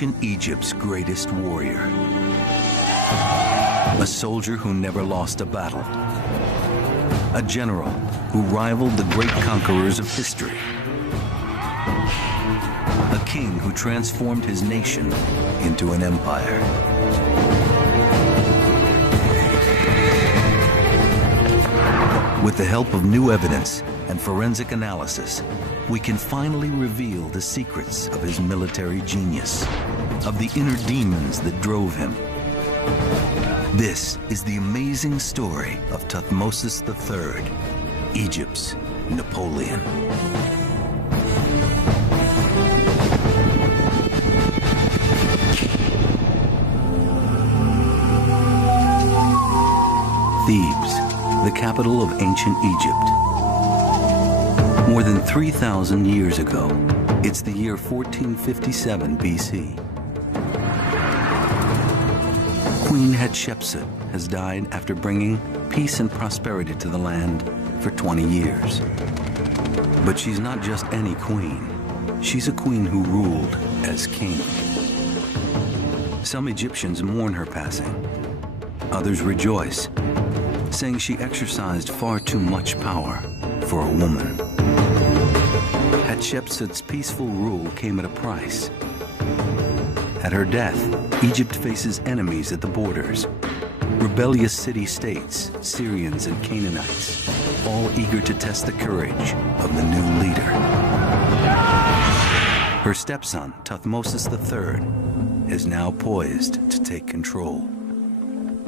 ancient Egypt's greatest warrior. A soldier who never lost a battle. A general who rivaled the great conquerors of history. A king who transformed his nation into an empire. With the help of new evidence and forensic analysis, we can finally reveal the secrets of his military genius, of the inner demons that drove him. This is the amazing story of Tuthmosis III, Egypt's Napoleon. Thebes, the capital of ancient Egypt. More than 3,000 years ago, it's the year 1457 BC. Queen Hatshepsut has died after bringing peace and prosperity to the land for 20 years. But she's not just any queen. She's a queen who ruled as king. Some Egyptians mourn her passing. Others rejoice, saying she exercised far too much power for a woman. Hatshepsut's peaceful rule came at a price. At her death, Egypt faces enemies at the borders. Rebellious city-states, Syrians and Canaanites, all eager to test the courage of the new leader. Her stepson, Tuthmosis III, is now poised to take control.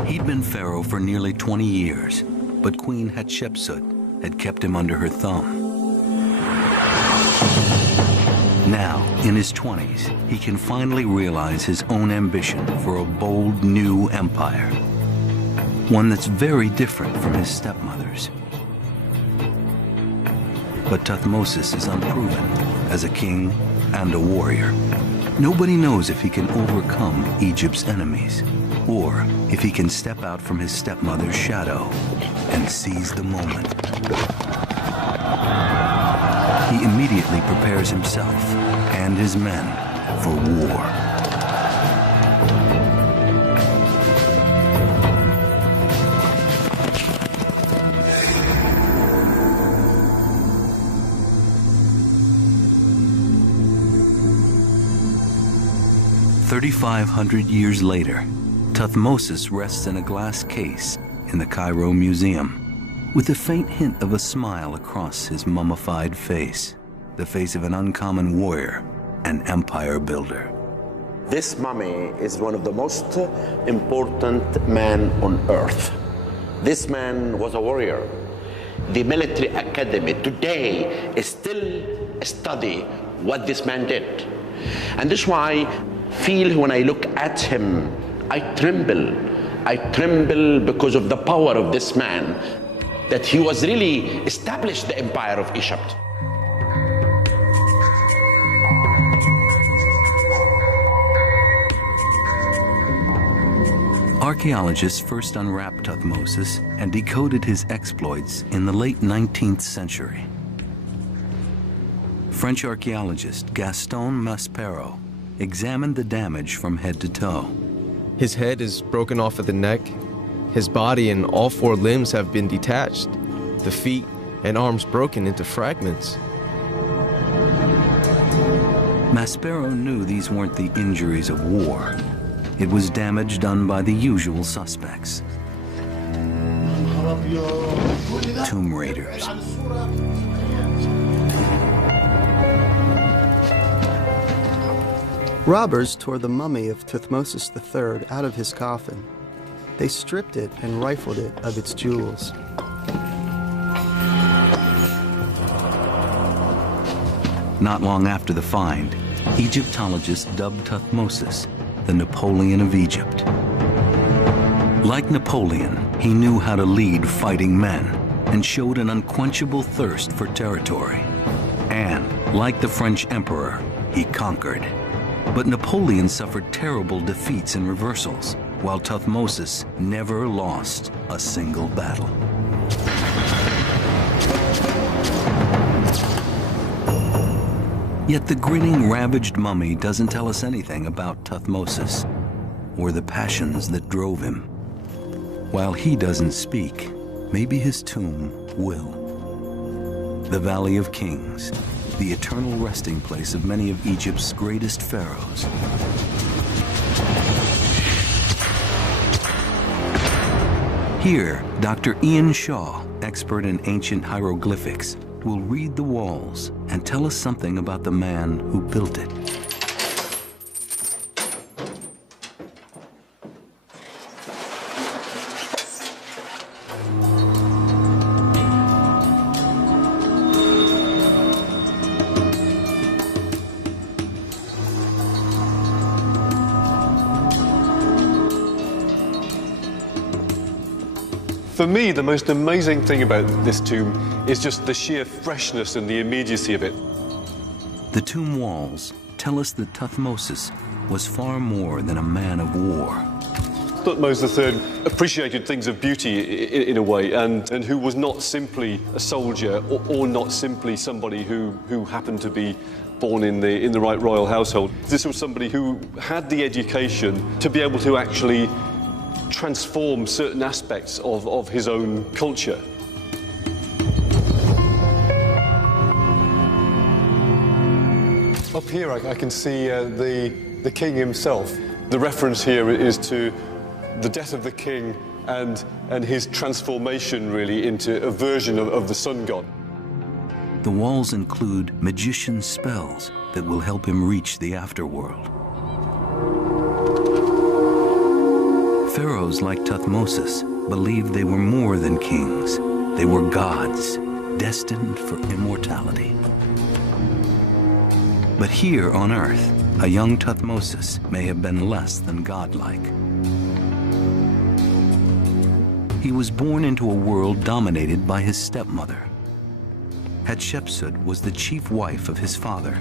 He'd been pharaoh for nearly 20 years, but Queen Hatshepsut had kept him under her thumb. Now, in his 20s, he can finally realize his own ambition for a bold new empire. One that's very different from his stepmother's. But Tuthmosis is unproven as a king and a warrior. Nobody knows if he can overcome Egypt's enemies, or if he can step out from his stepmother's shadow and seize the moment. He immediately prepares himself and his men for war. "3,500 years later, Tuthmosis rests in a glass case in the Cairo Museum, with a faint hint of a smile across his mummified face, the face of an uncommon warrior and empire builder. This mummy is one of the most important men on earth. This man was a warrior. The military academy today is still study what this man did. And this is why I feel when I look at him, I tremble. I tremble because of the power of this man, that he was really established the empire of Egypt. Archaeologists first unwrapped Tuthmosis and decoded his exploits in the late 19th century. French archaeologist Gaston Maspero examined the damage from head to toe. His head is broken off at the neck. His body and all four limbs have been detached. The feet and arms broken into fragments. Maspero knew these weren't the injuries of war. It was damage done by the usual suspects. Tomb raiders. Robbers tore the mummy of Tuthmosis III out of his coffin. They stripped it and rifled it of its jewels. Not long after the find, Egyptologists dubbed Tuthmosis the Napoleon of Egypt. Like Napoleon, he knew how to lead fighting men and showed an unquenchable thirst for territory. And, like the French emperor, he conquered. But Napoleon suffered terrible defeats and reversals, while Tuthmosis never lost a single battle. Yet the grinning, ravaged mummy doesn't tell us anything about Tuthmosis or the passions that drove him. While he doesn't speak, maybe his tomb will. The Valley of Kings, the eternal resting place of many of Egypt's greatest pharaohs. Here, Dr. Ian Shaw, expert in ancient hieroglyphics, will read the walls and tell us something about the man who built it. For me, the most amazing thing about this tomb is just the sheer freshness and the immediacy of it. The tomb walls tell us that Tuthmosis was far more than a man of war. Thutmose III appreciated things of beauty in a way, and who was not simply a soldier or not simply somebody who happened to be born in the right royal household. This was somebody who had the education to be able to actually transform certain aspects of his own culture. Up here I can see the king himself. The reference here is to the death of the king and his transformation really into a version of the sun god. The walls include magician's spells that will help him reach the afterworld. Pharaohs like Tuthmosis believed they were more than kings. They were gods, destined for immortality. But here on Earth, a young Tuthmosis may have been less than godlike. He was born into a world dominated by his stepmother. Hatshepsut was the chief wife of his father,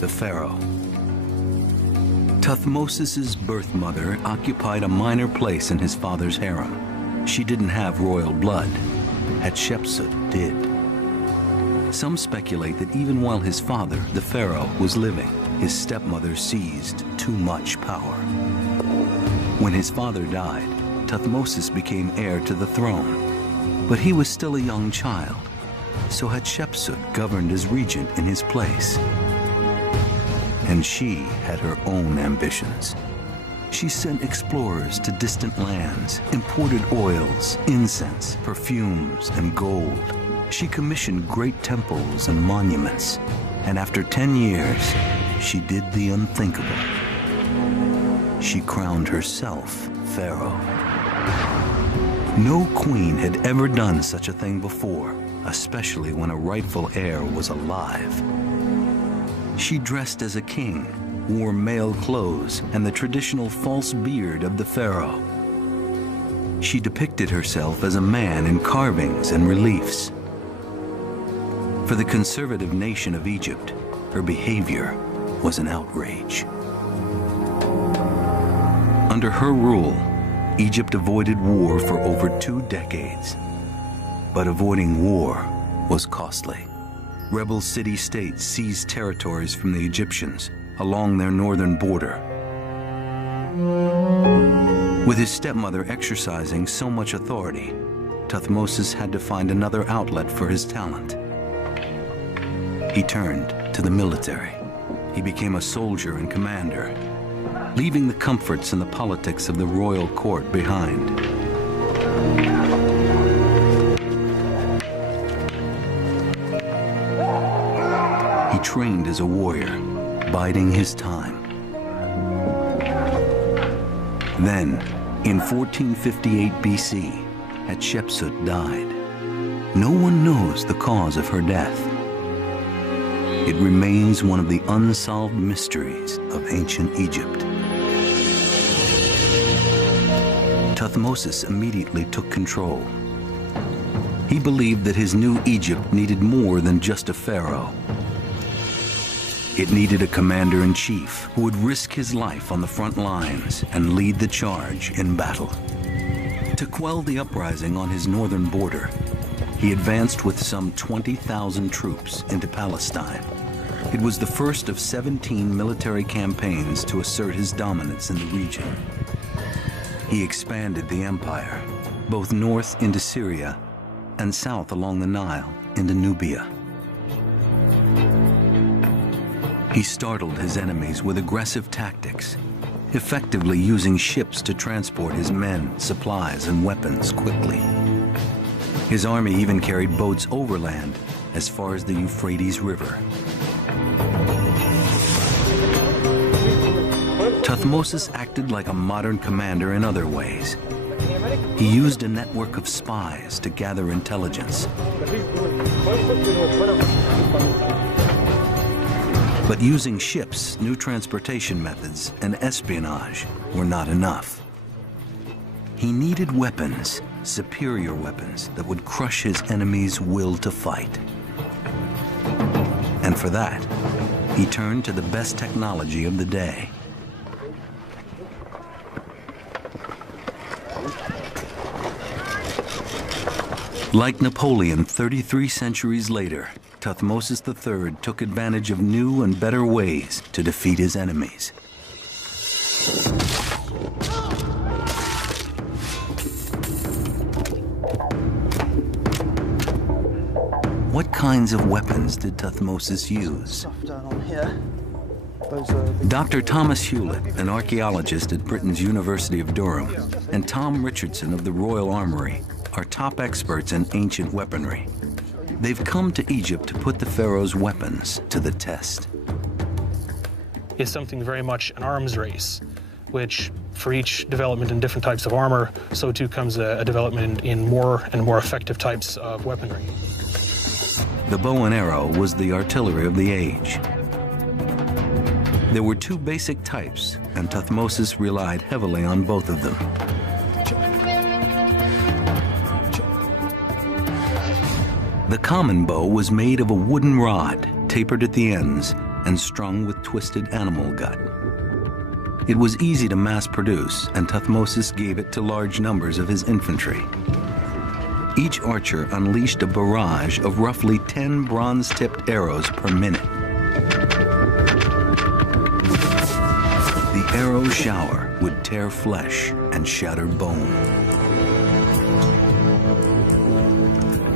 the pharaoh. Tuthmosis's birth mother occupied a minor place in his father's harem. She didn't have royal blood. Hatshepsut did. Some speculate that even while his father, the pharaoh, was living, his stepmother seized too much power. When his father died, Tuthmosis became heir to the throne. But he was still a young child, so Hatshepsut governed as regent in his place. And she had her own ambitions. She sent explorers to distant lands, imported oils, incense, perfumes, and gold. She commissioned great temples and monuments. And after 10 years, she did the unthinkable. She crowned herself pharaoh. No queen had ever done such a thing before, especially when a rightful heir was alive. She dressed as a king, wore male clothes and the traditional false beard of the pharaoh. She depicted herself as a man in carvings and reliefs. For the conservative nation of Egypt, her behavior was an outrage. Under her rule, Egypt avoided war for over 2 decades. But avoiding war was costly. Rebel city-states seized territories from the Egyptians along their northern border. With his stepmother exercising so much authority, Tuthmosis had to find another outlet for his talent. He turned to the military. He became a soldier and commander, leaving the comforts and the politics of the royal court behind. He trained as a warrior, biding his time. Then, in 1458 BC, Hatshepsut died. No one knows the cause of her death. It remains one of the unsolved mysteries of ancient Egypt. Tuthmosis immediately took control. He believed that his new Egypt needed more than just a pharaoh. It needed a commander-in-chief who would risk his life on the front lines and lead the charge in battle. To quell the uprising on his northern border, he advanced with some 20,000 troops into Palestine. It was the first of 17 military campaigns to assert his dominance in the region. He expanded the empire, both north into Syria and south along the Nile into Nubia. He startled his enemies with aggressive tactics, effectively using ships to transport his men, supplies, and weapons quickly. His army even carried boats overland as far as the Euphrates River. Tuthmosis acted like a modern commander in other ways. He used a network of spies to gather intelligence. But using ships, new transportation methods, and espionage were not enough. He needed weapons, superior weapons, that would crush his enemies' will to fight. And for that, he turned to the best technology of the day. Like Napoleon 33 centuries later, Tuthmosis III took advantage of new and better ways to defeat his enemies. What kinds of weapons did Tuthmosis use? Dr. Thomas Hewlett, an archaeologist at Britain's University of Durham, and Tom Richardson of the Royal Armoury are top experts in ancient weaponry. They've come to Egypt to put the pharaoh's weapons to the test. It's something very much an arms race, which for each development in different types of armor, so too comes a development in more and more effective types of weaponry. The bow and arrow was the artillery of the age. There were two basic types, and Tuthmosis relied heavily on both of them. The common bow was made of a wooden rod, tapered at the ends, and strung with twisted animal gut. It was easy to mass produce, and Tuthmosis gave it to large numbers of his infantry. Each archer unleashed a barrage of roughly 10 bronze-tipped arrows per minute. The arrow shower would tear flesh and shatter bone.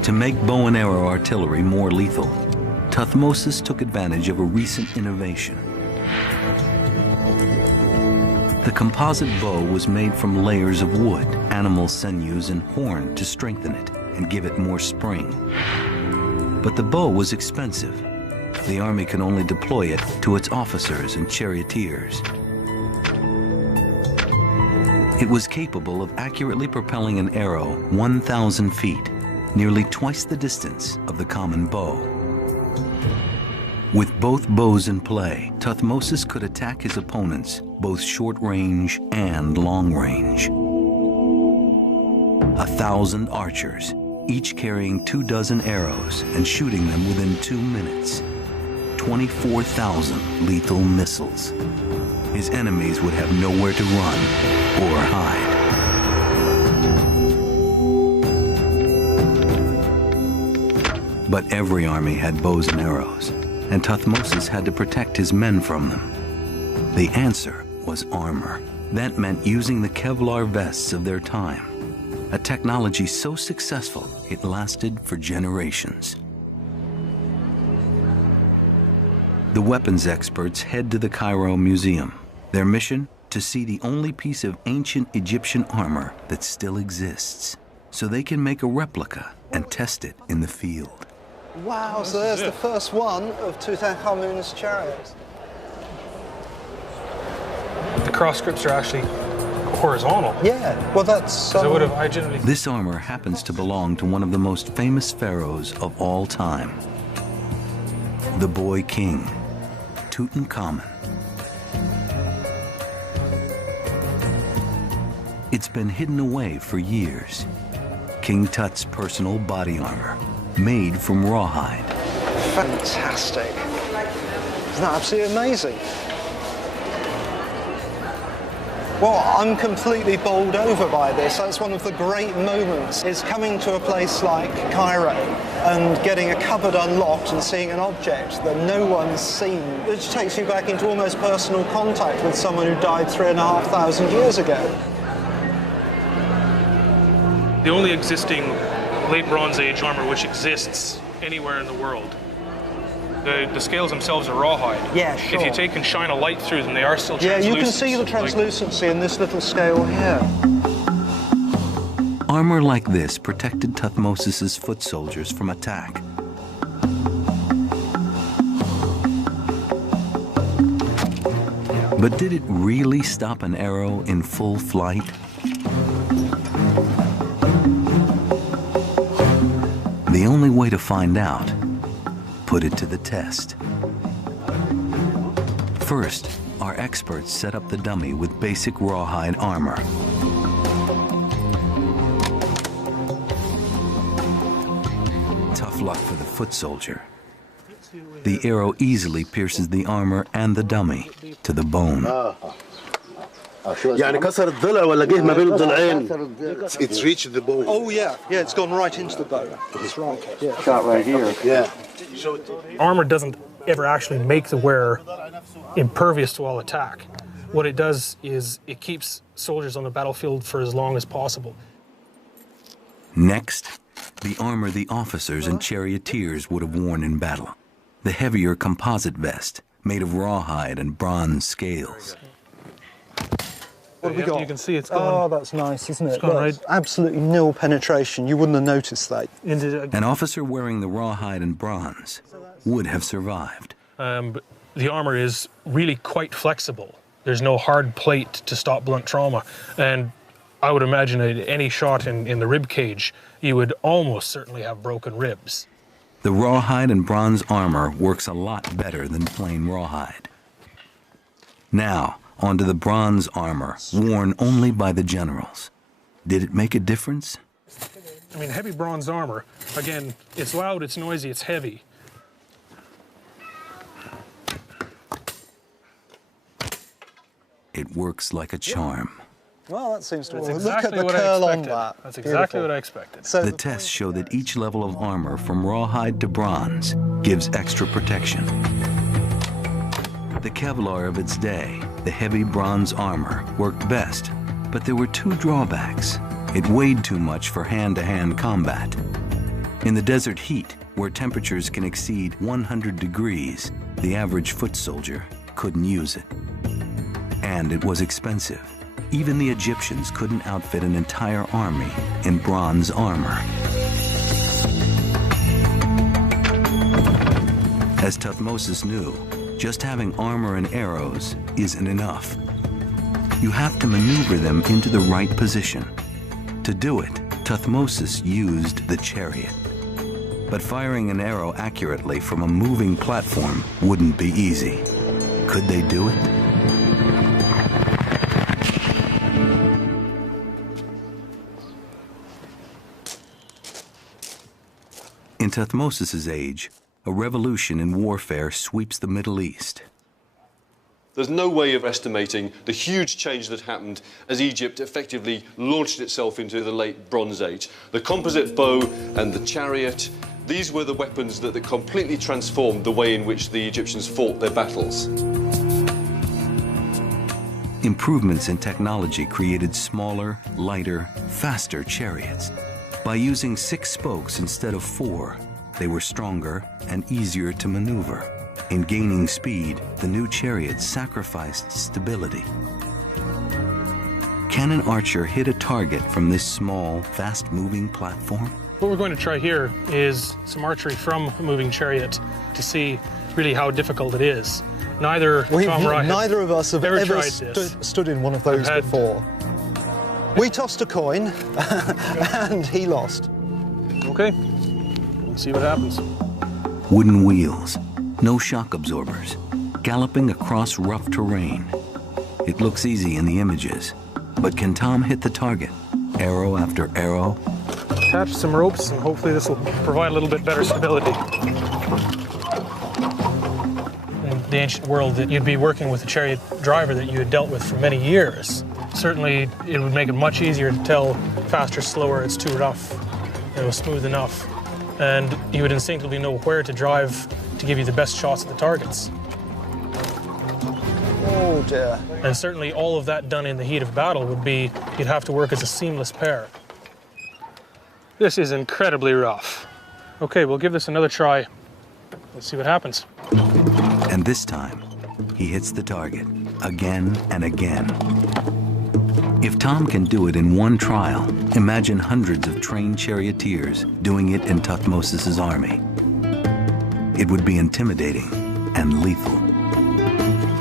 To make bow and arrow artillery more lethal, Tuthmosis took advantage of a recent innovation. The composite bow was made from layers of wood, animal sinews, and horn to strengthen it and give it more spring. But the bow was expensive. The army could only deploy it to its officers and charioteers. It was capable of accurately propelling an arrow 1,000 feet, nearly twice the distance of the common bow. With both bows in play, Tuthmosis could attack his opponents both short range and long range. 1,000 archers, each carrying 24 arrows and shooting them within 2 minutes. 24,000 lethal missiles. His enemies would have nowhere to run or hide. But every army had bows and arrows, and Tuthmosis had to protect his men from them. The answer was armor. That meant using the Kevlar vests of their time, a technology so successful it lasted for generations. The weapons experts head to the Cairo Museum. Their mission? To see the only piece of ancient Egyptian armor that still exists, so they can make a replica and test it in the field. Wow, so there's the first one of Tutankhamun's chariots. The cross grips are actually horizontal. Yeah, well that's... This armor happens to belong to one of the most famous pharaohs of all time, the boy king, Tutankhamun. It's been hidden away for years. King Tut's personal body armor, made from rawhide. Fantastic. Isn't that absolutely amazing? Well, I'm completely bowled over by this. That's one of the great moments, is coming to a place like Cairo and getting a cupboard unlocked and seeing an object that no one's seen. It takes you back into almost personal contact with someone who died 3,500 years ago. The only existing late Bronze Age armor which exists anywhere in the world. The scales themselves are rawhide. Yeah, sure. If you take and shine a light through them, they are still translucent. Yeah, you can see the translucency in this little scale here. Armor like this protected Tuthmosis's foot soldiers from attack. But did it really stop an arrow in full flight? The only way to find out, put it to the test. First, our experts set up the dummy with basic rawhide armor. Tough luck for the foot soldier. The arrow easily pierces the armor and the dummy to the bone. يعني كسر الضلع ولا جه ما بين الضلعين. It's reached the bone. Oh yeah, it's gone right into the bone. That's right. Yeah. Shot right here. Yeah. Armor doesn't ever actually make the wearer impervious to all attack. What it does is it keeps soldiers on the battlefield for as long as possible. Next, the armor the officers and charioteers would have worn in battle. The heavier composite vest, made of rawhide and bronze scales. What have we got? You can see it's gone. Oh, that's nice, isn't it? It's gone right. Absolutely nil penetration. You wouldn't have noticed that. An officer wearing the rawhide and bronze would have survived. But the armor is really quite flexible. There's no hard plate to stop blunt trauma. And I would imagine at any shot in the rib cage, you would almost certainly have broken ribs. The rawhide and bronze armor works a lot better than plain rawhide. Now, onto the bronze armor, worn only by the generals. Did it make a difference? I mean, heavy bronze armor, again, it's loud, it's noisy, it's heavy. It works like a charm. Well, that seems to work. That's Look at exactly the what I curl on expected. that. That's exactly what I expected. So The tests show that each level of armor from rawhide to bronze gives extra protection. The Kevlar of its day, the heavy bronze armor, worked best, but there were two drawbacks. It weighed too much for hand-to-hand combat. In the desert heat, where temperatures can exceed 100 degrees, the average foot soldier couldn't use it. And it was expensive. Even the Egyptians couldn't outfit an entire army in bronze armor. As Tuthmosis knew, just having armor and arrows isn't enough. You have to maneuver them into the right position. To do it, Tuthmosis used the chariot. But firing an arrow accurately from a moving platform wouldn't be easy. Could they do it? In Tuthmosis's age, a revolution in warfare sweeps the Middle East. There's no way of estimating the huge change that happened as Egypt effectively launched itself into the late Bronze Age. The composite bow and the chariot, these were the weapons that completely transformed the way in which the Egyptians fought their battles. Improvements in technology created smaller, lighter, faster chariots. By using 6 spokes instead of 4, they were stronger and easier to maneuver. In gaining speed, the new chariots sacrificed stability. Can an archer hit a target from this small, fast-moving platform? What we're going to try here is some archery from a moving chariot to see really how difficult it is. Neither Tom or I neither of us have ever tried this. stood in one of those before. We tossed a coin, and he lost. Okay, let's see what happens. Wooden wheels, no shock absorbers, galloping across rough terrain. It looks easy in the images, but can Tom hit the target, arrow after arrow? Attach some ropes, and hopefully this will provide a little bit better stability. In the ancient world, that you'd be working with a chariot driver that you had dealt with for many years. certainly it would make it much easier to tell fast or slower it's too rough, smooth enough. And you would instinctively know where to drive to give you the best shots at the targets. Oh dear. And certainly all of that done in the heat of battle would be, you'd have to work as a seamless pair. This is incredibly rough. Okay, we'll give this another try. Let's see what happens. And this time, he hits the target again and again. If Tom can do it in one trial, imagine hundreds of trained charioteers doing it in TuthmosIs' army. It would be intimidating and lethal.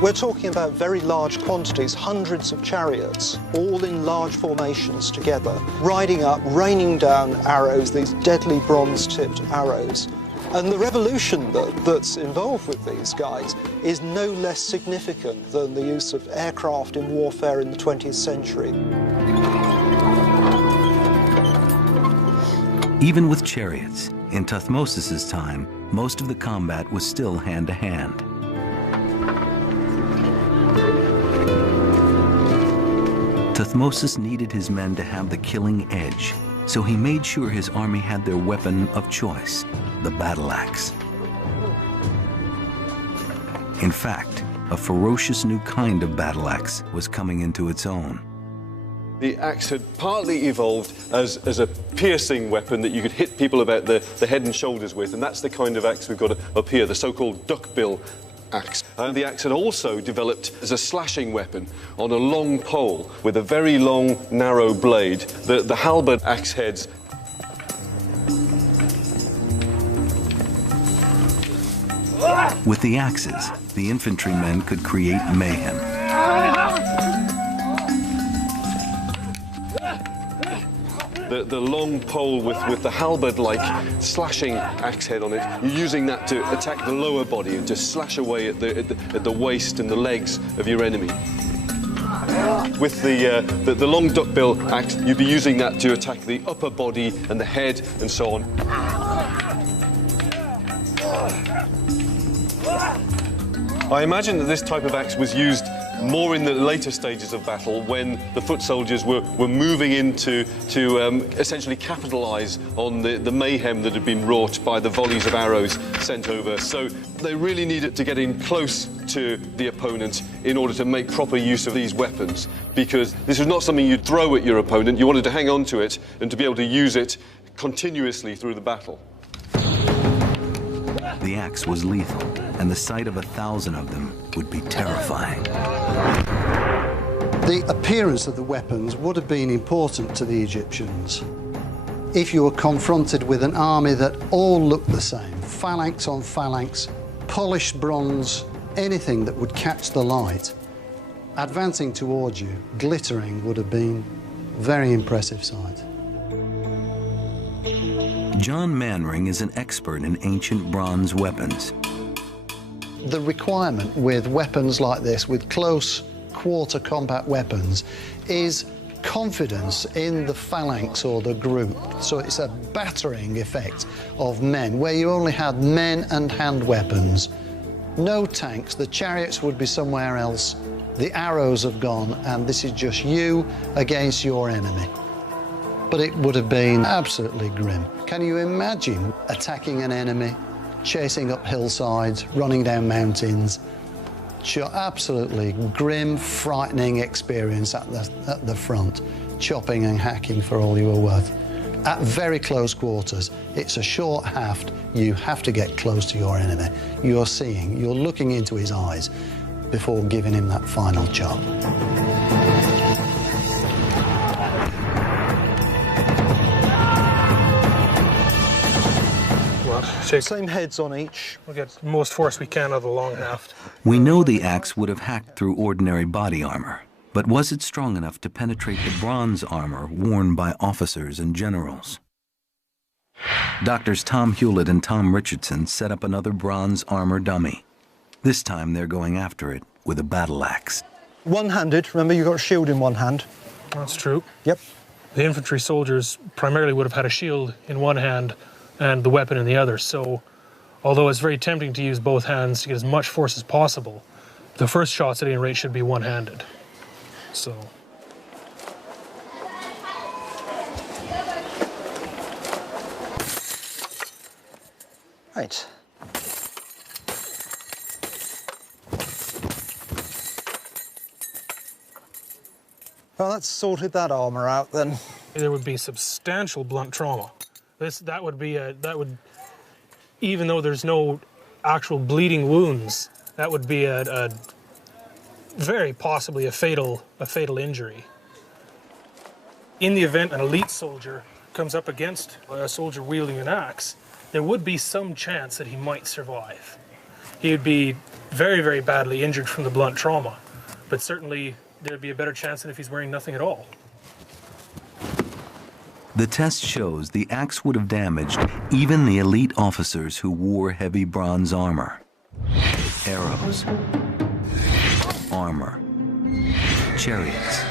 We're talking about very large quantities, hundreds of chariots, all in large formations together, riding up, raining down arrows, these deadly bronze-tipped arrows. And the revolution that's involved with these guys is no less significant than the use of aircraft in warfare in the 20th century. Even with chariots, in TuthmosIs' time, most of the combat was still hand-to-hand. Tuthmosis needed his men to have the killing edge, so he made sure his army had their weapon of choice, the battle axe. In fact, a ferocious new kind of battle axe was coming into its own. The axe had partly evolved as a piercing weapon that you could hit people about the head and shoulders with, and that's the kind of axe we've got up here, the so-called duckbill axe. And the axe had also developed as a slashing weapon on a long pole with a very long, narrow blade. The halberd axe heads. With the axes, the infantrymen could create mayhem. The long pole with the halberd-like slashing axe head on it, you're using that to attack the lower body and to slash away at the waist and the legs of your enemy. With the long duckbill axe, you'd be using that to attack the upper body and the head and so on. I imagine that this type of axe was used more in the later stages of battle when the foot soldiers were moving in to essentially capitalise on the mayhem that had been wrought by the volleys of arrows sent over. So they really needed to get in close to the opponent in order to make proper use of these weapons, because this was not something you'd throw at your opponent. You wanted to hang on to it and to be able to use it continuously through the battle. The axe was lethal, and the sight of 1,000 of them would be terrifying. The appearance of the weapons would have been important to the Egyptians. If you were confronted with an army that all looked the same, phalanx on phalanx, polished bronze, anything that would catch the light, advancing towards you, glittering, would have been a very impressive sight. John Manring is an expert in ancient bronze weapons. The requirement with weapons like this, with close quarter combat weapons, is confidence in the phalanx or the group. So it's a battering effect of men, where you only had men and hand weapons. No tanks, the chariots would be somewhere else, the arrows have gone, and this is just you against your enemy. But it would have been absolutely grim. Can you imagine attacking an enemy, chasing up hillsides, running down mountains? Absolutely grim, frightening experience at the front, chopping and hacking for all you were worth. At very close quarters, it's a short haft, you have to get close to your enemy. You're seeing, you're looking into his eyes before giving him that final chop. Same heads on each. We'll get the most force we can out of the long haft. We know the axe would have hacked through ordinary body armor, but was it strong enough to penetrate the bronze armor worn by officers and generals? Doctors Tom Hewlett and Tom Richardson set up another bronze armor dummy. This time they're going after it with a battle axe. One-handed, remember you've got a shield in one hand. That's true. Yep. The infantry soldiers primarily would have had a shield in one hand and the weapon in the other. So although it's very tempting to use both hands to get as much force as possible, the first shots at any rate should be one-handed. So Right. Well, that's sorted that armour out then. There would be substantial blunt trauma. That would, even though there's no actual bleeding wounds, that would be a very possibly a fatal injury. In the event an elite soldier comes up against a soldier wielding an axe, there would be some chance that he might survive. He would be very, very badly injured from the blunt trauma, but certainly there'd be a better chance than if he's wearing nothing at all. The test shows the axe would have damaged even the elite officers who wore heavy bronze armor. Arrows, armor, chariots,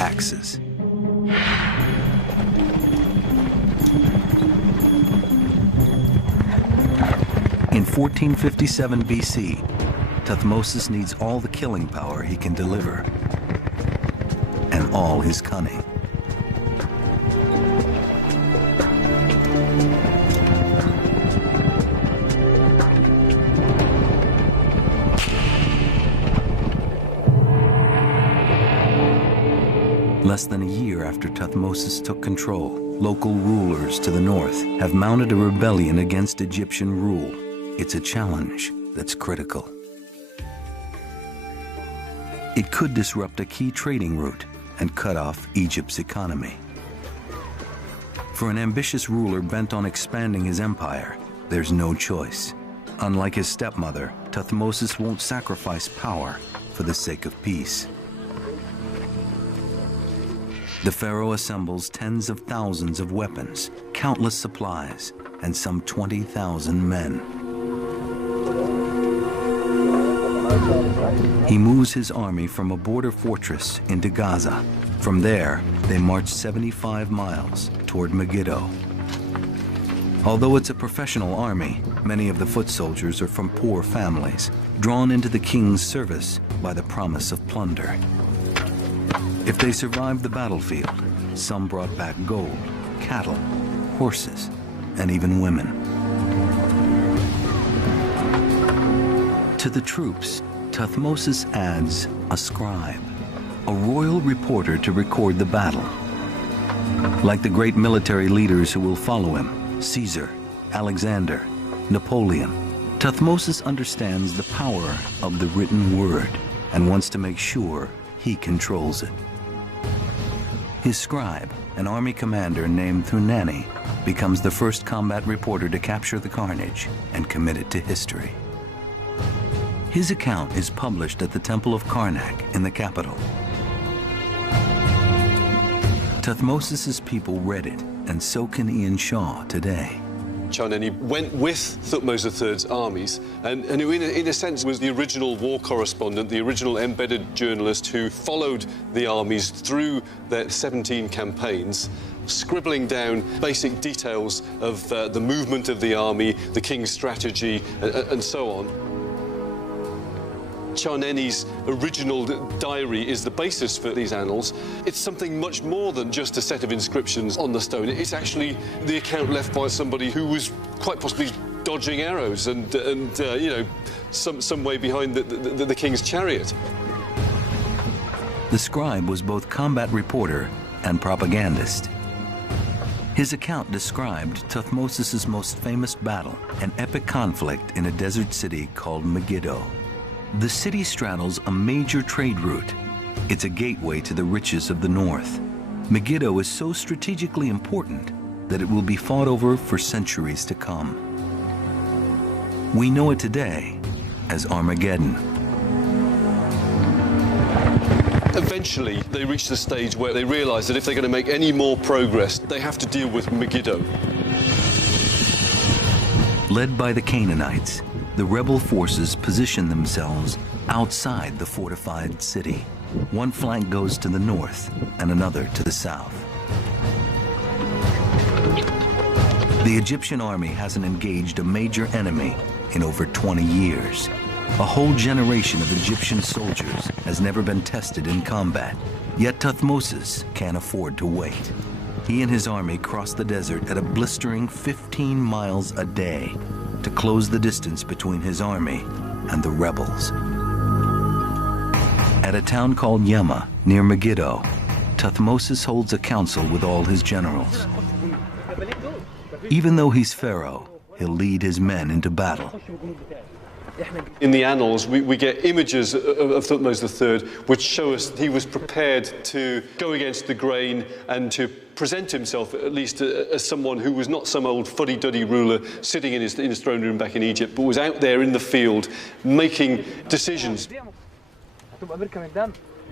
axes. In 1457 BC, Tuthmosis needs all the killing power he can deliver and all his cunning. Less than a year after Tuthmosis took control, local rulers to the north have mounted a rebellion against Egyptian rule. It's a challenge that's critical. It could disrupt a key trading route and cut off Egypt's economy. For an ambitious ruler bent on expanding his empire, there's no choice. Unlike his stepmother, Tuthmosis won't sacrifice power for the sake of peace. The pharaoh assembles tens of thousands of weapons, countless supplies, and some 20,000 men. He moves his army from a border fortress into Gaza. From there, they march 75 miles toward Megiddo. Although it's a professional army, many of the foot soldiers are from poor families, drawn into the king's service by the promise of plunder. If they survived the battlefield, some brought back gold, cattle, horses, and even women. To the troops, Tuthmosis adds a scribe, a royal reporter to record the battle. Like the great military leaders who will follow him, Caesar, Alexander, Napoleon, Tuthmosis understands the power of the written word and wants to make sure he controls it. His scribe, an army commander named Thunani, becomes the first combat reporter to capture the carnage and commit it to history. His account is published at the Temple of Karnak in the capital. Tuthmosis's people read it, and so can Ian Shaw today. Charneni went with Thutmose III's armies and who in a sense was the original war correspondent, the original embedded journalist who followed the armies through their 17 campaigns, scribbling down basic details of the movement of the army, the king's strategy, and so on. Charneni's original diary is the basis for these annals. It's something much more than just a set of inscriptions on the stone. It's actually the account left by somebody who was quite possibly dodging arrows and you know, some way behind the king's chariot. The scribe was both combat reporter and propagandist. His account described Tuthmosis's most famous battle, an epic conflict in a desert city called Megiddo. The city straddles a major trade route. It's a gateway to the riches of the north. Megiddo is so strategically important that it will be fought over for centuries to come. We know it today as Armageddon. Eventually, they reach the stage where they realize that if they're going to make any more progress, they have to deal with Megiddo. Led by the Canaanites, the rebel forces position themselves outside the fortified city. One flank goes to the north and another to the south. The Egyptian army hasn't engaged a major enemy in over 20 years. A whole generation of Egyptian soldiers has never been tested in combat, yet Tuthmosis can't afford to wait. he and his army crossed the desert at a blistering 15 miles a day to close the distance between his army and the rebels. At a town called Yema, near Megiddo, Tuthmosis holds a council with all his generals. Even though he's pharaoh, he'll lead his men into battle. In the annals, we get images of Thutmose III which show us he was prepared to go against the grain and to present himself at least as someone who was not some old fuddy-duddy ruler sitting in his throne room back in Egypt, but was out there in the field making decisions.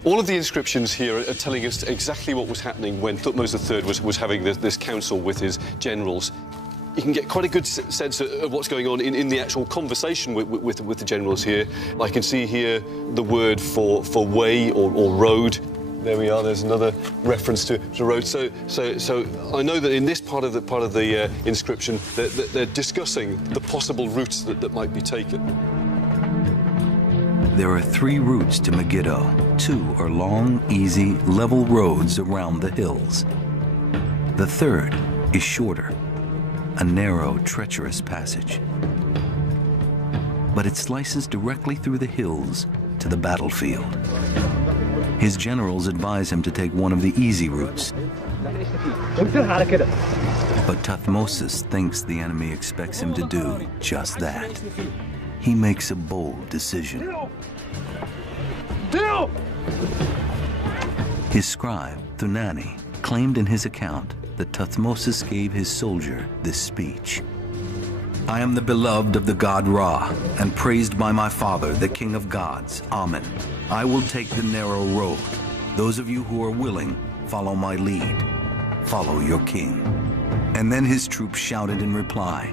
All of the inscriptions here are telling us exactly what was happening when Thutmose III was having this council with his generals. You can get quite a good sense of what's going on in the actual conversation with the generals here. I can see here the word for way or road. There we are. There's another reference to road. So I know that in this part of the inscription that they're discussing the possible routes that might be taken. There are 3 routes to Megiddo. 2 are long, easy, level roads around the hills. The third is shorter, a narrow, treacherous passage. But it slices directly through the hills to the battlefield. His generals advise him to take one of the easy routes. But Tuthmosis thinks the enemy expects him to do just that. He makes a bold decision. His scribe, Thunani, claimed in his account that Tuthmosis gave his soldier this speech. I am the beloved of the god Ra, and praised by my father, the king of gods, Amen. I will take the narrow road. Those of you who are willing, follow my lead. Follow your king. And then his troops shouted in reply,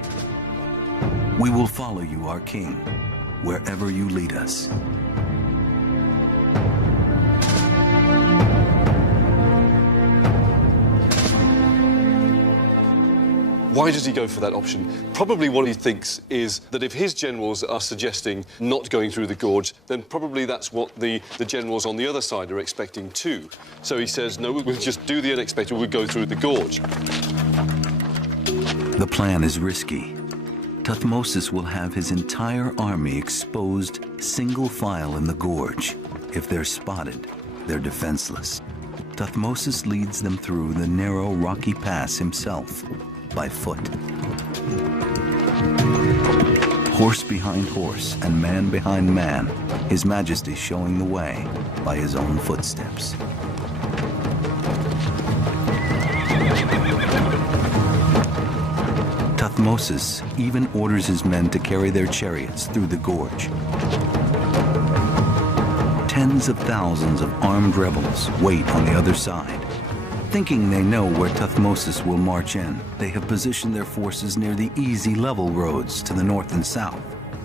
we will follow you, our king, wherever you lead us. Why does he go for that option? Probably what he thinks is that if his generals are suggesting not going through the gorge, then probably that's what the generals on the other side are expecting too. So he says, no, we'll just do the unexpected, we'll go through the gorge. The plan is risky. Tuthmosis will have his entire army exposed single file in the gorge. If they're spotted, they're defenseless. Tuthmosis leads them through the narrow rocky pass himself, by foot. Horse behind horse and man behind man, His Majesty showing the way by his own footsteps. Tuthmosis even orders his men to carry their chariots through the gorge. Tens of thousands of armed rebels wait on the other side. Thinking they know where Tuthmosis will march in, they have positioned their forces near the easy level roads to the north and south,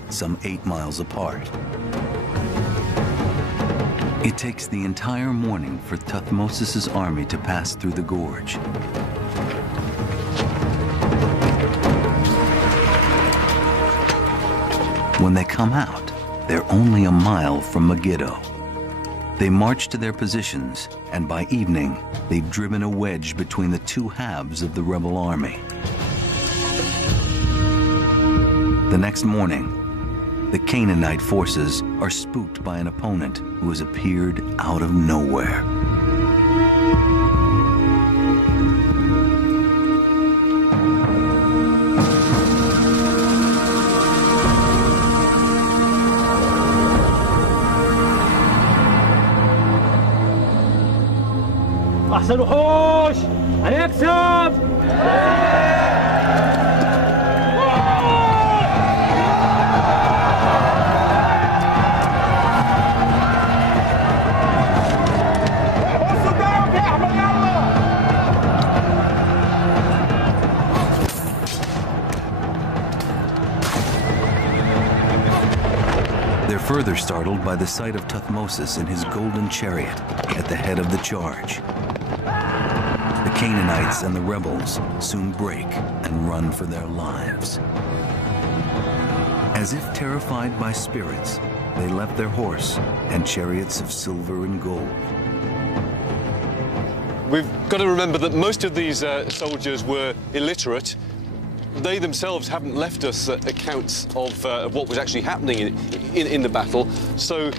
some 8 miles apart. It takes the entire morning for Tuthmosis' army to pass through the gorge. When they come out, they're only a mile from Megiddo. They march to their positions, and by evening, they've driven a wedge between the 2 halves of the rebel army. The next morning, the Canaanite forces are spooked by an opponent who has appeared out of nowhere. أحسن وحوش هنكسب. They're further startled by the sight of Tuthmosis in his golden chariot at the head of the charge. The Canaanites and the rebels soon break and run for their lives. As if terrified by spirits, they left their horse and chariots of silver and gold. We've got to remember that most of these soldiers were illiterate. They themselves haven't left us accounts of what was actually happening in the battle. So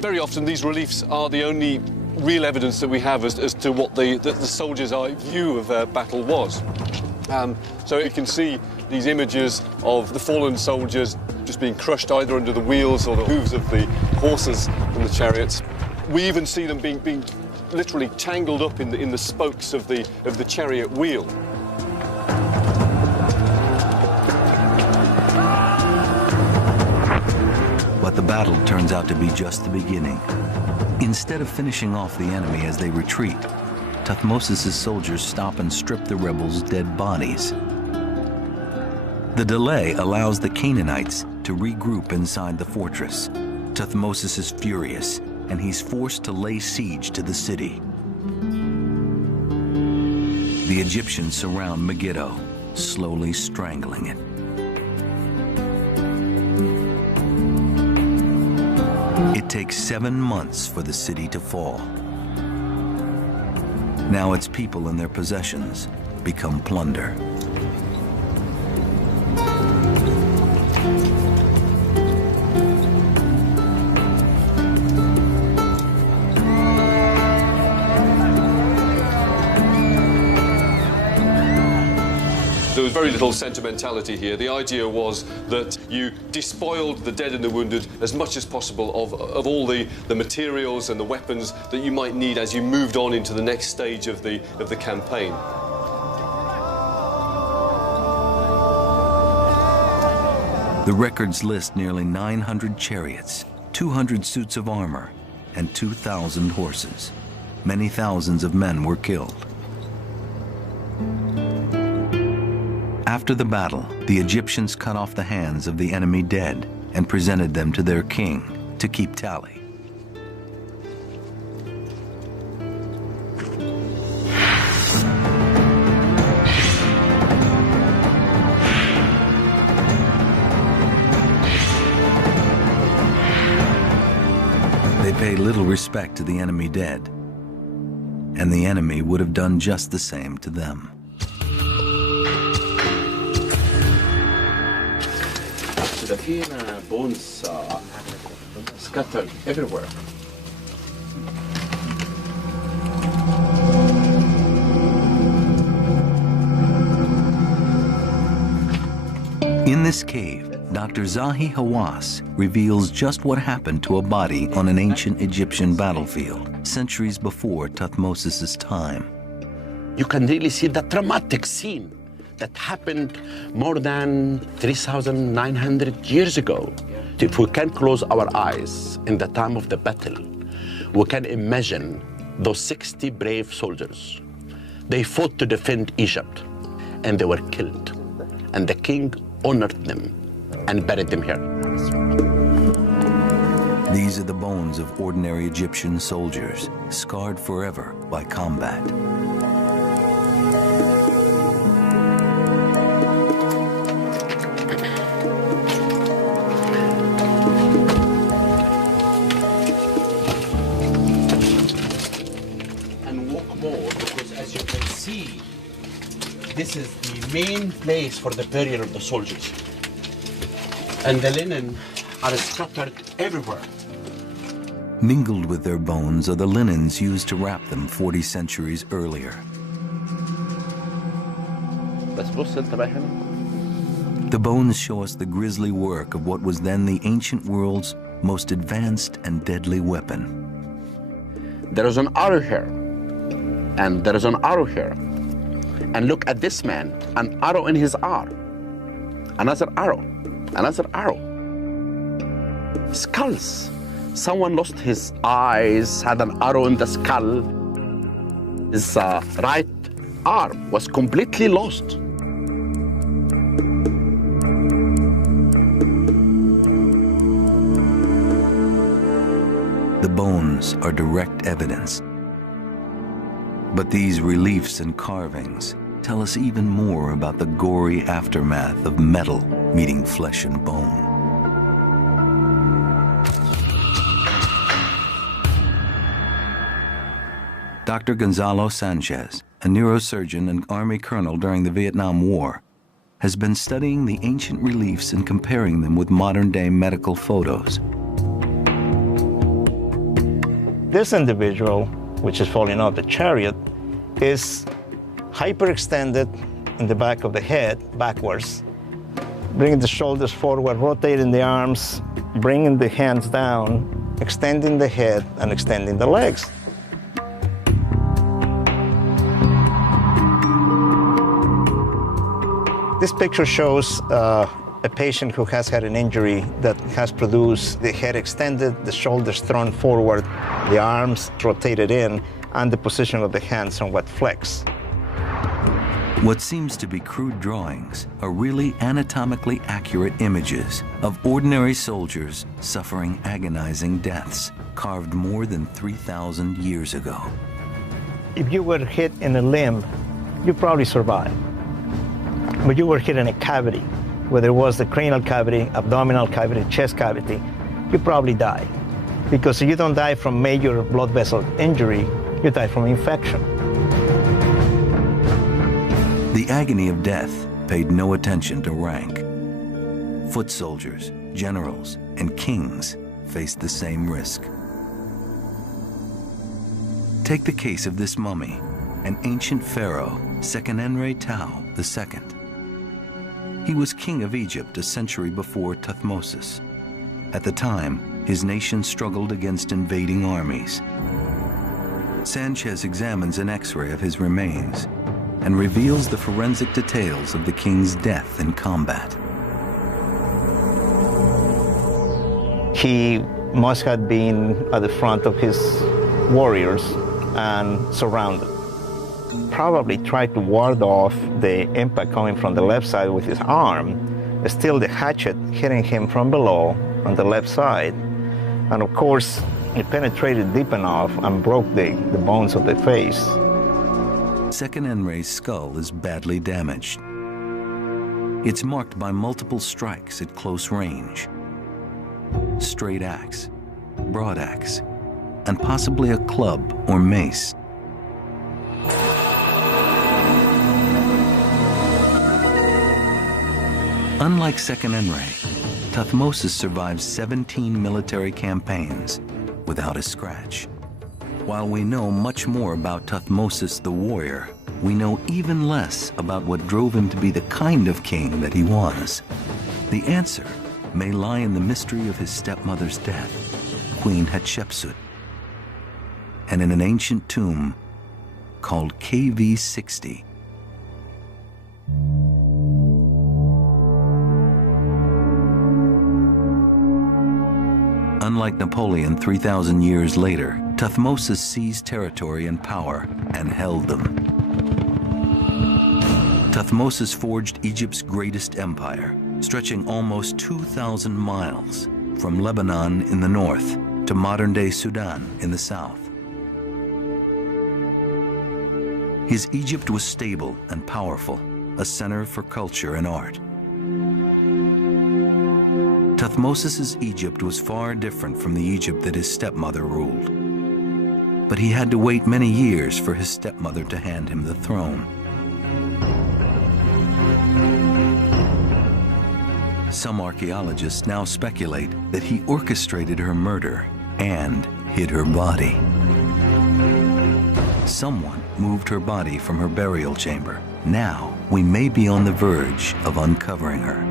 very often these reliefs are the only real evidence that we have as to what the soldiers' view of battle was. So you can see these images of the fallen soldiers just being crushed either under the wheels or the hooves of the horses and the chariots. We even see them being literally tangled up in the spokes of the chariot wheel. But the battle turns out to be just the beginning. Instead of finishing off the enemy as they retreat, Tuthmosis's soldiers stop and strip the rebels' dead bodies. The delay allows the Canaanites to regroup inside the fortress. Tuthmosis is furious, and he's forced to lay siege to the city. The Egyptians surround Megiddo, slowly strangling it. It takes 7 months for the city to fall. Now its people and their possessions become plunder. There was very little sentimentality here. The idea was that you despoiled the dead and the wounded as much as possible of all the materials and the weapons that you might need as you moved on into the next stage of the campaign. The records list nearly 900 chariots, 200 suits of armor, and 2,000 horses. Many thousands of men were killed. After the battle, the Egyptians cut off the hands of the enemy dead and presented them to their king to keep tally. They paid little respect to the enemy dead, and the enemy would have done just the same to them. The bones scattered everywhere. In this cave, Dr. Zahi Hawass reveals just what happened to a body on an ancient Egyptian battlefield, centuries before Tuthmosis's time. You can really see the dramatic scene that happened more than 3,900 years ago. If we can close our eyes in the time of the battle, we can imagine those 60 brave soldiers. They fought to defend Egypt, and they were killed. And the king honored them and buried them here. These are the bones of ordinary Egyptian soldiers, scarred forever by combat. This is the main place for the burial of the soldiers. And the linen are scattered everywhere. Mingled with their bones are the linens used to wrap them 40 centuries earlier. The bones show us the grisly work of what was then the ancient world's most advanced and deadly weapon. There is an arrow here, and there is an arrow here. And look at this man, an arrow in his arm. Another arrow, another arrow. Skulls. Someone lost his eyes, had an arrow in the skull. His right arm was completely lost. The bones are direct evidence. But these reliefs and carvings tell us even more about the gory aftermath of metal meeting flesh and bone. Dr. Gonzalo Sanchez, a neurosurgeon and Army colonel during the Vietnam War, has been studying the ancient reliefs and comparing them with modern-day medical photos. This individual, which is falling off the chariot, is hyperextended in the back of the head, backwards, bringing the shoulders forward, rotating the arms, bringing the hands down, extending the head and extending the legs. This picture shows a patient who has had an injury that has produced the head extended, the shoulders thrown forward, the arms rotated in, and the position of the hands somewhat flexed. What seems to be crude drawings are really anatomically accurate images of ordinary soldiers suffering agonizing deaths carved more than 3,000 years ago. If you were hit in a limb, you probably survive. But you were hit in a cavity, whether it was the cranial cavity, abdominal cavity, chest cavity, you probably die. Because if you don't die from major blood vessel injury, you die from infection. The agony of death paid no attention to rank. Foot soldiers, generals, and kings faced the same risk. Take the case of this mummy, an ancient pharaoh, Sekenenre Tao II. He was king of Egypt a century before Tuthmosis. At the time, his nation struggled against invading armies. Sanchez examines an X-ray of his remains and reveals the forensic details of the king's death in combat. He must have been at the front of his warriors and surrounded. Probably tried to ward off the impact coming from the left side with his arm. Still, the hatchet hitting him from below on the left side. And of course, it penetrated deep enough and broke the bones of the face. Sekenenre's skull is badly damaged. It's marked by multiple strikes at close range. Straight axe, broad axe, and possibly a club or mace. Unlike Sekenenre, Tuthmosis survived 17 military campaigns without a scratch. While we know much more about Tuthmosis the warrior, we know even less about what drove him to be the kind of king that he was. The answer may lie in the mystery of his stepmother's death, Queen Hatshepsut, and in an ancient tomb called KV-60. Unlike Napoleon 3,000 years later, Tuthmosis seized territory and power and held them. Tuthmosis forged Egypt's greatest empire, stretching almost 2,000 miles from Lebanon in the north to modern-day Sudan in the south. His Egypt was stable and powerful, a center for culture and art. Tuthmosis's Egypt was far different from the Egypt that his stepmother ruled. But he had to wait many years for his stepmother to hand him the throne. Some archaeologists now speculate that he orchestrated her murder and hid her body. Someone moved her body from her burial chamber. Now we may be on the verge of uncovering her.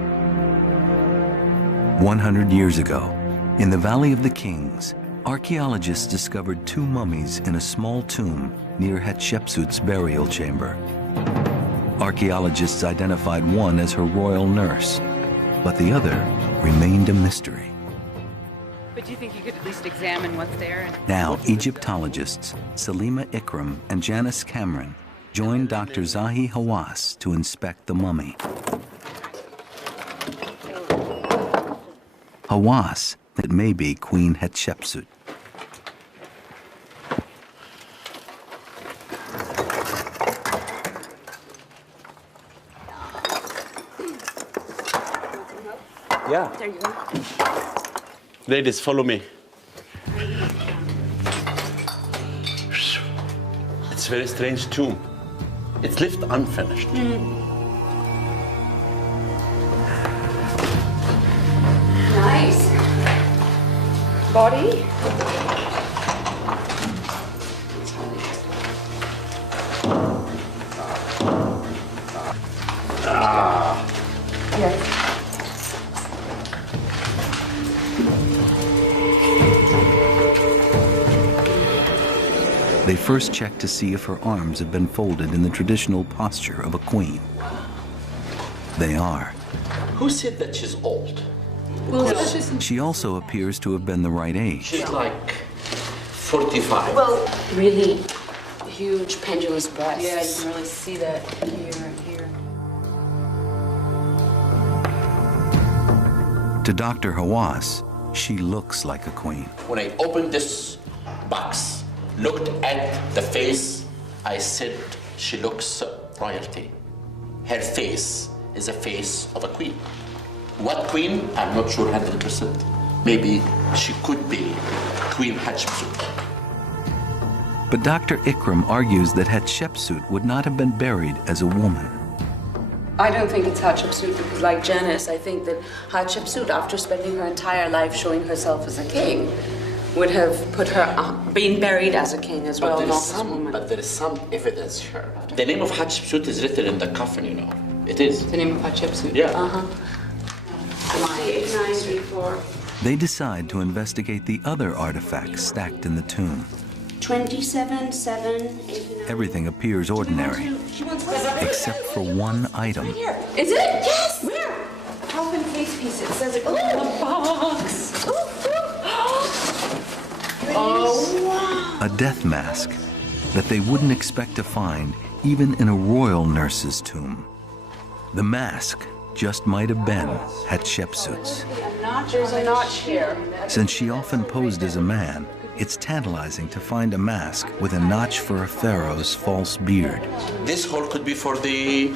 100 years ago, in the Valley of the Kings, archaeologists discovered two mummies in a small tomb near Hatshepsut's burial chamber. Archaeologists identified one as her royal nurse, but the other remained a mystery. But do you think you could at least examine what's there? Now, Egyptologists Salima Ikram and Janice Cameron joined Dr. Zahi Hawass to inspect the mummy. Hawass, that may be Queen Hatshepsut. Yeah. There you go. Ladies, follow me. a very strange tomb. It's left unfinished. Nice. Body. Yes. They first check to see if her arms have been folded in the traditional posture of a queen. They are. Who said that she's old? Well, She also appears to have been the right age. She's like 45. Well, really huge pendulous breasts. yeah, you can really see that here and here. To Dr. Hawass, she looks like a queen. When I opened this box, looked at the face, I said, she looks royalty. Her face is a face of a queen. What queen? I'm not sure 100%. Maybe she could be Queen Hatshepsut. But Dr. Ikram argues that Hatshepsut would not have been buried as a woman. I don't think it's Hatshepsut because, like Janice, I think that Hatshepsut, after spending her entire life showing herself as a king, would have put her being buried as a king as well, not as a woman. But there is some evidence here. The name of Hatshepsut is written in the coffin, you know. It is. The name of Hatshepsut. Yeah. 8934. They decide to investigate the other artifacts stacked in the tomb. 27, 7, 89. Everything appears ordinary, except for one item. Here. Is it? Yes! Where? Coffin face piece. It says it in the box. Oh, wow. A death mask that they wouldn't expect to find even in a royal nurse's tomb. The mask just might have been Hatshepsut's. There's a notch here. Since she often posed as a man, it's tantalizing to find a mask with a notch for a pharaoh's false beard. This hole could be for the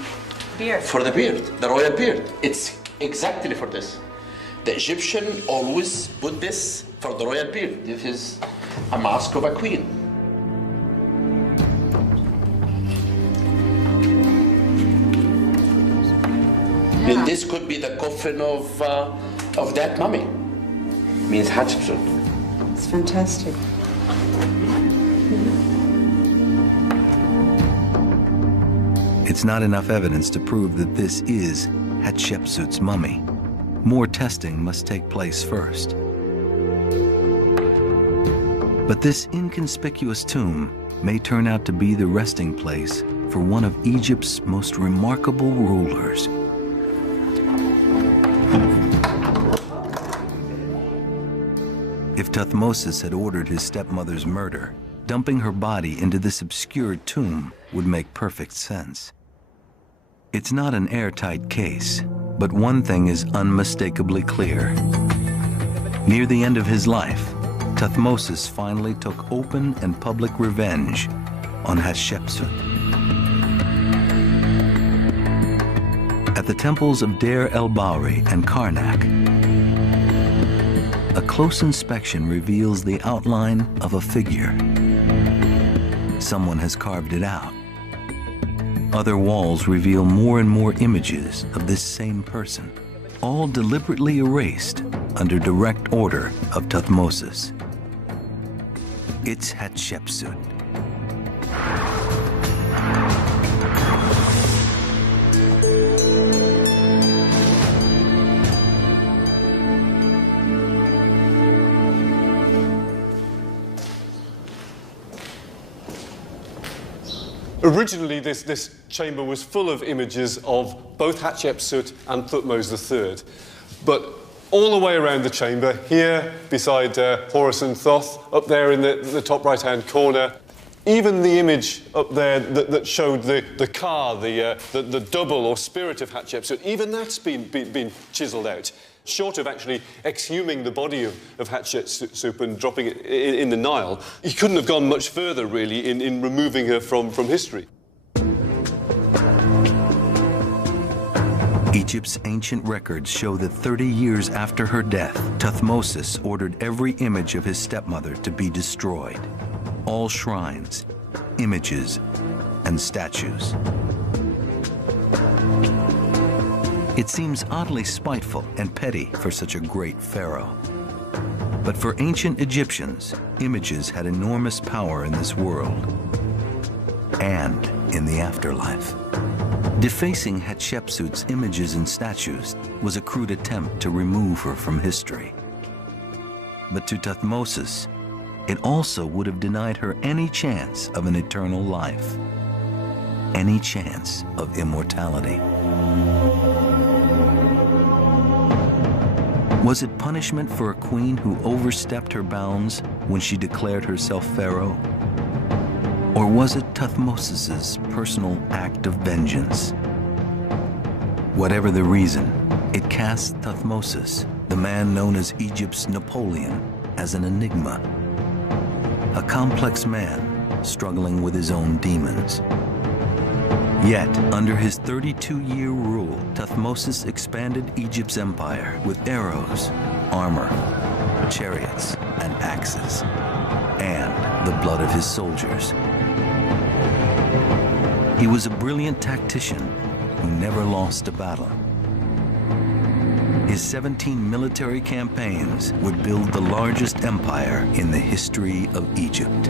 Beard. For the beard, the royal beard. It's exactly for this. The Egyptian always put this for the royal beard. This is a mask of a queen. And this could be the coffin of that mummy. Means Hatshepsut. It's fantastic. It's not enough evidence to prove that this is Hatshepsut's mummy. More testing must take place first. But this inconspicuous tomb may turn out to be the resting place for one of Egypt's most remarkable rulers. If Tuthmosis had ordered his stepmother's murder, dumping her body into this obscured tomb would make perfect sense. It's not an airtight case, but one thing is unmistakably clear. Near the end of his life, Tuthmosis finally took open and public revenge on Hatshepsut. At the temples of Deir el-Bahri and Karnak, a close inspection reveals the outline of a figure. Someone has carved it out. Other walls reveal more and more images of this same person, all deliberately erased under direct order of Tuthmosis. It's Hatshepsut. Originally, this chamber was full of images of both Hatshepsut and Thutmose III. But all the way around the chamber, here beside Horus and Thoth, up there in the top right-hand corner, even the image up there that showed the car, the double or spirit of Hatshepsut, even that's been chiselled out. Short of actually exhuming the body of Hatshepsut and dropping it in the Nile, he couldn't have gone much further, really, in removing her from history. Egypt's ancient records show that 30 years after her death, Tuthmosis ordered every image of his stepmother to be destroyed. All shrines, images, and statues. It seems oddly spiteful and petty for such a great pharaoh. But for ancient Egyptians, images had enormous power in this world and in the afterlife. Defacing Hatshepsut's images and statues was a crude attempt to remove her from history. But to Tuthmosis, it also would have denied her any chance of an eternal life, any chance of immortality. Was it punishment for a queen who overstepped her bounds when she declared herself pharaoh? Or was it Tuthmosis's personal act of vengeance? Whatever the reason, it casts Tuthmosis, the man known as Egypt's Napoleon, as an enigma. A complex man struggling with his own demons. Yet, under his 32-year rule, Tuthmosis expanded Egypt's empire with arrows, armor, chariots, and axes, and the blood of his soldiers. He was a brilliant tactician who never lost a battle. His 17 military campaigns would build the largest empire in the history of Egypt.